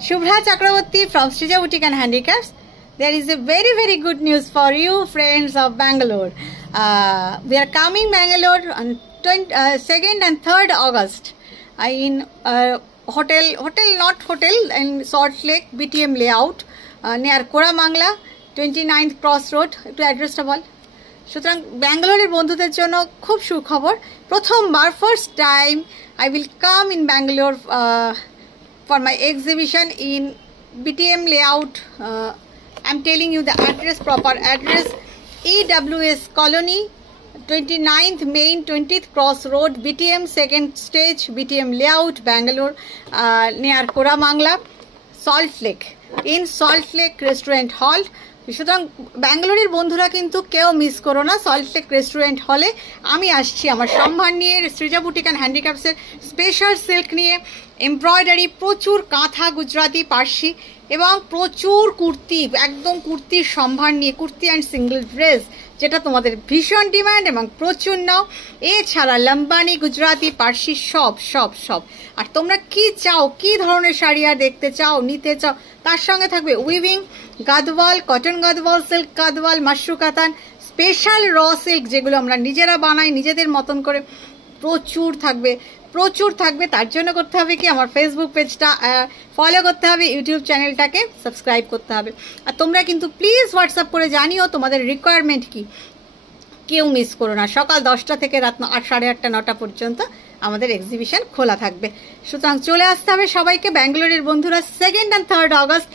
Shubhra Chakravarti from Srija Boutique and Handicrafts. There is a very good news for you friends of Bangalore. We are coming Bangalore on 2nd and 3rd August in hotel in Salt Lake BTM layout near Koramangala 29th Cross Road. একটু অ্যাড্রেসটা বল। সুতরাং ব্যাঙ্গালোরের বন্ধুদের জন্য খুব সুখবর, প্রথমবার first time I will come in Bangalore for my exhibition in BTM layout. I'm telling you the address, proper address, EWS Colony, 29th Main, 20th Cross Road, BTM second stage, BTM layout, Bangalore, near Koramangala, Salt Lake, in Salt Lake Restaurant Hall. সুতরাং ব্যাঙ্গালোরের বন্ধুরা কিন্তু কেউ miss করো না, salt lake restaurant হলে আমি আসছি আমার সম্ভার নিয়ে, সৃজা বুটিক অ্যান্ড হ্যান্ডিক্রাফটসের স্পেশাল সিল্ক নিয়ে, এমব্রয়ডারি, প্রচুর কাঁথা, গুজরাটি, পার্সি এবং প্রচুর কুর্তি, একদম কুর্তির সম্ভার নিয়ে, কুর্তি অ্যান্ড সিঙ্গেল ড্রেস যেটা তোমাদের ভীষণ ডিমান্ড এবং প্রচুর নাও। এছাড়া লম্বানি, গুজরাটি, পার্সি সব সব সব আর তোমরা কি চাও, কি ধরনের শাড়ি আর দেখতে চাও, নিতে চাও, তার সঙ্গে থাকবে weaving, Gadwal, cotton Gadwal, silk Gadwal, Mashru কাতান, স্পেশাল র সিল্ক যেগুলো আমরা নিজেরা বানাই নিজেদের মতন করে, প্রচুর থাকবে প্রচুর থাকবে। তার জন্য করতে হবে কি, আমার ফেসবুক পেজটা ফলো করতে হবে, ইউটিউব চ্যানেলটাকে সাবস্ক্রাইব করতে হবে। আর তোমরা কিন্তু প্লিজ হোয়াটসঅ্যাপ করে জানিও তোমাদের রিকোয়ারমেন্ট কি, কেউ মিস করো না। সকাল 10টা থেকে রাত 8:30 9টা পর্যন্ত আমাদের এক্সিবিশন খোলা থাকবে। সুতরাং চলে আসতে হবে সবাইকে, ব্যাঙ্গালোরের বন্ধুরা 2nd and 3rd অগস্ট।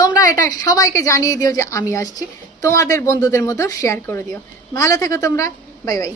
তোমরা এটা সবাইকে জানিয়ে দিও যে আমি আসছি, তোমাদের বন্ধুদের মধ্যেও শেয়ার করে দিও। ভালো থেকো তোমরা, বাই বাই।